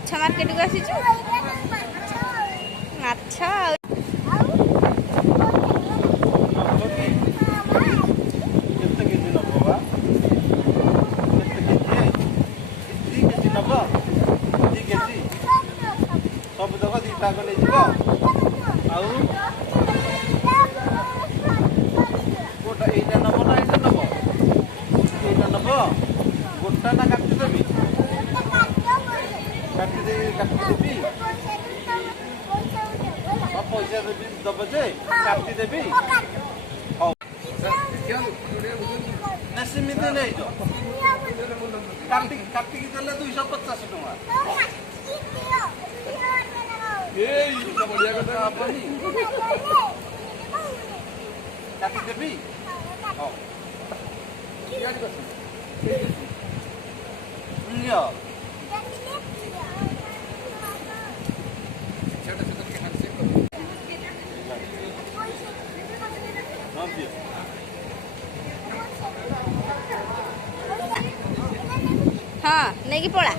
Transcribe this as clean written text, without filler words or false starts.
ମାଛ ମାର୍କେଟକୁ ଆସିଛୁ। ମାଛ सब जगह दीटा नहीं जीव गोटा यहीटा नब ना यहाँ नब यहीटा नब गोटा ना काटिदेवी काटिदेवी पैसा देवी दब जे काटिदेवी ना सेमती नहीं काटिकी देले 250 टଙ୍କା बढ़िया कथा आपनी काटी देवी हाँ हाँ नहीं कि पड़ा